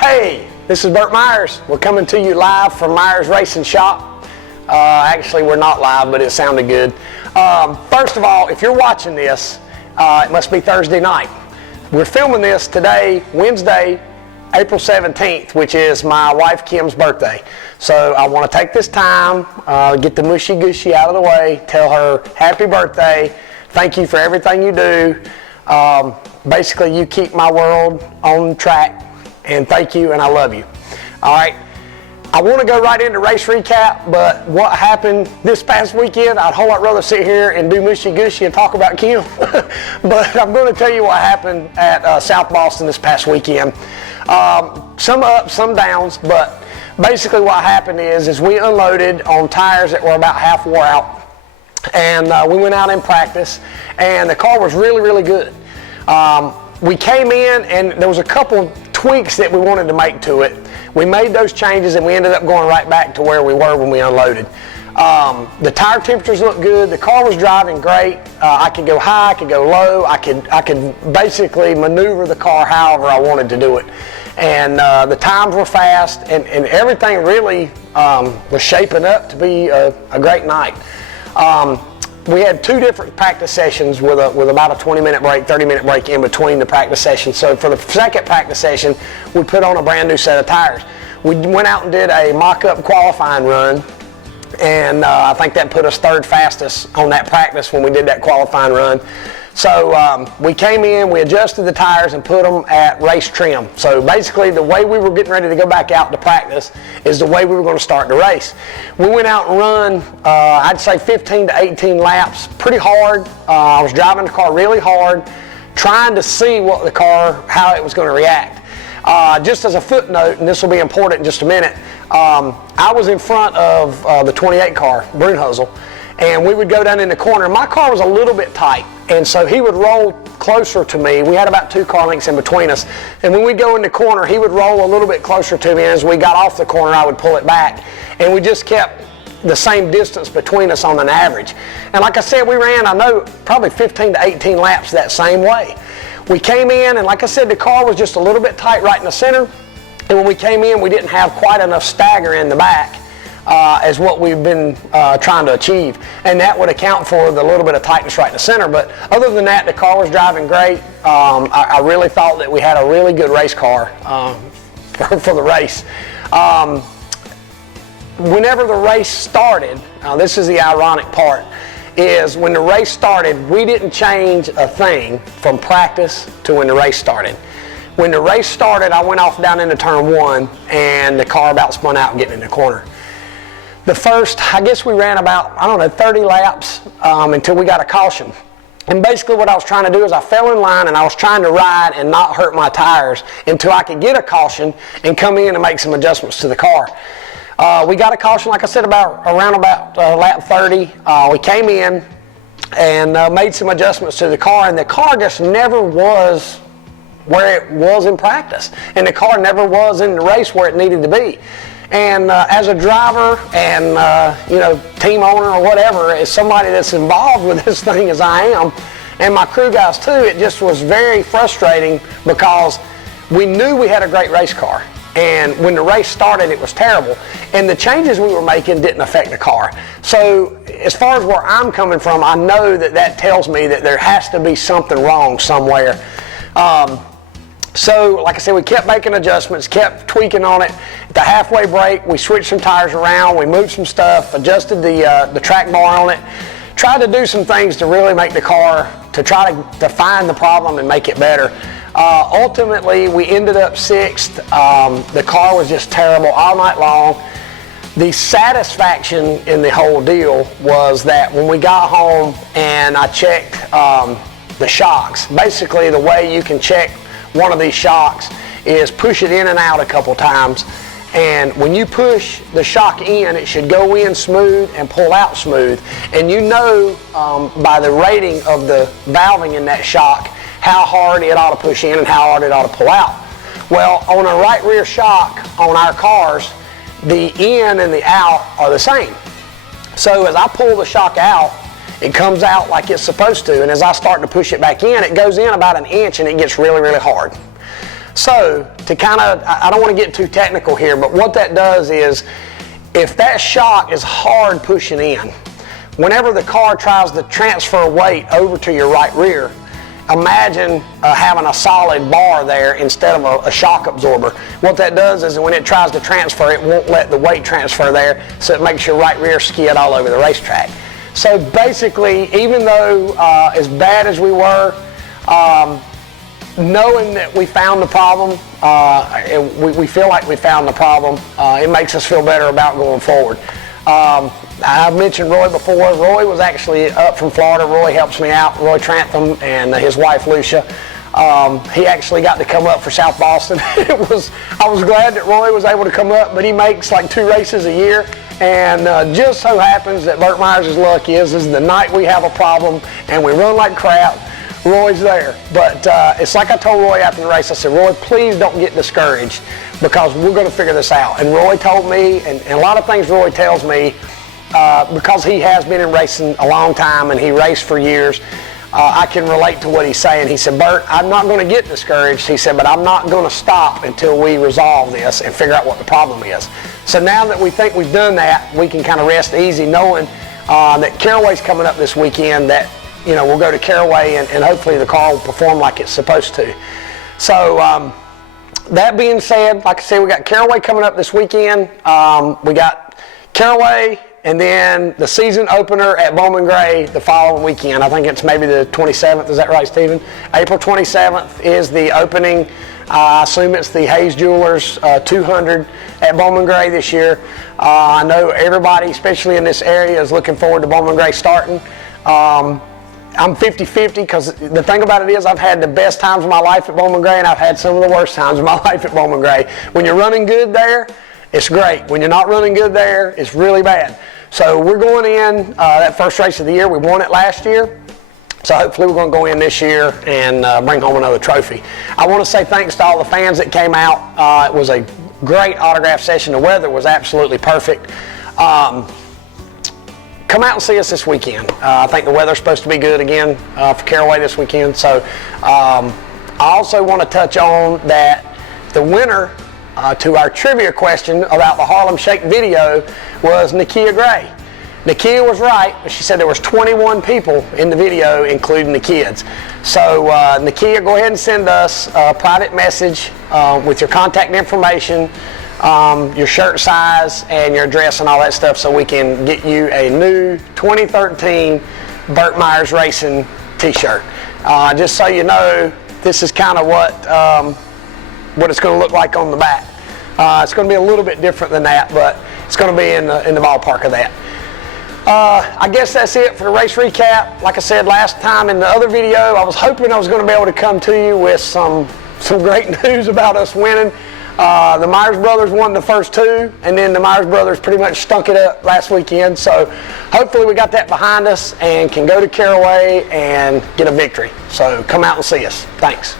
Hey, this is Burt Myers. We're coming to you live from Myers Racing Shop. Actually, we're not live, but it sounded good. First of all, if you're watching this, it must be Thursday night. We're filming this today, Wednesday, April 17th, which is my wife Kim's birthday. So I want to take this time, get the mushy gushy out of the way, tell her happy birthday, thank you for everything you do. Basically, you keep my world on track, and thank you, and I love you. All right, I want to go right into race recap, but what happened this past weekend, I'd a whole lot rather sit here and do mushy gushy and talk about Kim. But I'm going to tell you what happened at South Boston this past weekend. Some ups, some downs, but basically what happened is we unloaded on tires that were about half wore out. And we went out in practice, and the car was really, really good. We came in, and there was a couple tweaks that we wanted to make to it. We made those changes, and we ended up going right back to where we were when we unloaded. The tire temperatures looked good. The car was driving great. I could go high, I could go low. I could basically maneuver the car however I wanted to do it. And the times were fast, and everything really was shaping up to be a great night. We had two different practice sessions with about a 20-minute break, 30-minute break in between the practice sessions. So for the second practice session, we put on a brand new set of tires. We went out and did a mock-up qualifying run, and I think that put us third fastest on that practice when we did that qualifying run. So we came in, we adjusted the tires and put them at race trim. So basically the way we were getting ready to go back out to practice is the way we were going to start the race. We went out and run, I'd say 15 to 18 laps, pretty hard. I was driving the car really hard, trying to see what the car, how it was going to react. Just as a footnote, and this will be important in just a minute, I was in front of the 28 car, Burt, and we would go down in the corner. My car was a little bit tight, and so he would roll closer to me. We had about 2 car lengths in between us, and when we go in the corner, he would roll a little bit closer to me, and as we got off the corner, I would pull it back, and we just kept the same distance between us on an average. And like I said, we ran, I know, probably 15 to 18 laps that same way. We came in, and like I said, the car was just a little bit tight right in the center, and when we came in, we didn't have quite enough stagger in the back as what we've been trying to achieve, and that would account for the little bit of tightness right in the center. But other than that, the car was driving great. I really thought that we had a really good race car for the race. Whenever the race started, this is the ironic part, is when the race started, we didn't change a thing from practice to when the race started. When the race started, I went off down into turn 1, and the car about spun out getting in the corner. The first, I guess we ran about, 30 laps until we got a caution. And basically what I was trying to do is I fell in line, and I was trying to ride and not hurt my tires until I could get a caution and come in and make some adjustments to the car. We got a caution, like I said, around about lap 30. We came in and made some adjustments to the car, and the car just never was where it was in practice. And the car never was in the race where it needed to be. And as a driver and team owner or whatever, as somebody that's involved with this thing as I am, and my crew guys too, it just was very frustrating because we knew we had a great race car. And when the race started, it was terrible. And the changes we were making didn't affect the car. So as far as where I'm coming from, I know that tells me that there has to be something wrong somewhere. So, like I said, we kept making adjustments, kept tweaking on it. At the halfway break, we switched some tires around, we moved some stuff, adjusted the track bar on it, tried to do some things to really make the car, to try to find the problem and make it better. Ultimately, we ended up 6th. The car was just terrible all night long. The satisfaction in the whole deal was that when we got home and I checked the shocks, basically the way you can check one of these shocks is push it in and out a couple times, and when you push the shock in, it should go in smooth and pull out smooth, and you know by the rating of the valving in that shock how hard it ought to push in and how hard it ought to pull out. Well, on a right rear shock on our cars, the in and the out are the same. So as I pull the shock out, it comes out like it's supposed to, and as I start to push it back in, it goes in about 1 inch and it gets really, really hard. So to kind of, I don't want to get too technical here, but what that does is, if that shock is hard pushing in, whenever the car tries to transfer weight over to your right rear, imagine having a solid bar there instead of a shock absorber. What that does is when it tries to transfer, it won't let the weight transfer there, so it makes your right rear skid all over the racetrack. So basically, even though as bad as we were, knowing that we found the problem, we feel like we found the problem, it makes us feel better about going forward. I've mentioned Roy before. Roy was actually up from Florida. Roy helps me out, Roy Trantham, and his wife Lucia. He actually got to come up for South Boston. I was glad that Roy was able to come up, but he makes like 2 races a year, and just so happens that Burt Myers' luck is the night we have a problem and we run like crap, Roy's there. But it's like I told Roy after the race, I said, Roy, please don't get discouraged, because we're going to figure this out. And Roy told me, and a lot of things Roy tells me, because he has been in racing a long time and he raced for years, I can relate to what he's saying. He said, Burt, I'm not going to get discouraged. He said, but I'm not going to stop until we resolve this and figure out what the problem is. So now that we think we've done that, we can kind of rest easy knowing that Caraway's coming up this weekend, that we'll go to Caraway and hopefully the car will perform like it's supposed to. So that being said, like I said, we got Caraway coming up this weekend. We got Caraway, and then the season opener at Bowman Gray the following weekend. I think it's maybe the 27th. Is that right, Stephen? April 27th is the opening. I assume it's the Hayes Jewelers 200 at Bowman Gray this year. I know everybody, especially in this area, is looking forward to Bowman Gray starting. I'm 50-50, because the thing about it is I've had the best times of my life at Bowman Gray, and I've had some of the worst times of my life at Bowman Gray. When you're running good there, it's great. When you're not running good there, it's really bad. So we're going in that first race of the year. We won it last year. So hopefully we're going to go in this year and bring home another trophy. I want to say thanks to all the fans that came out. It was a great autograph session. The weather was absolutely perfect. Come out and see us this weekend. I think the weather's supposed to be good again for Caraway this weekend. So I also want to touch on that the winner to our trivia question about the Harlem Shake video was Nakia Gray. Nakia was right, but she said there was 21 people in the video, including the kids. So Nakia, go ahead and send us a private message with your contact information, your shirt size, and your address and all that stuff, so we can get you a new 2013 Burt Myers Racing t-shirt. Just so you know, this is kind of what it's going to look like on the back. It's going to be a little bit different than that, but it's going to be in the ballpark of that. I guess that's it for the race recap. Like I said last time in the other video, I was hoping I was going to be able to come to you with some great news about us winning. The Myers brothers won the first 2, and then the Myers brothers pretty much stunk it up last weekend. So hopefully we got that behind us and can go to Caraway and get a victory. So come out and see us. Thanks.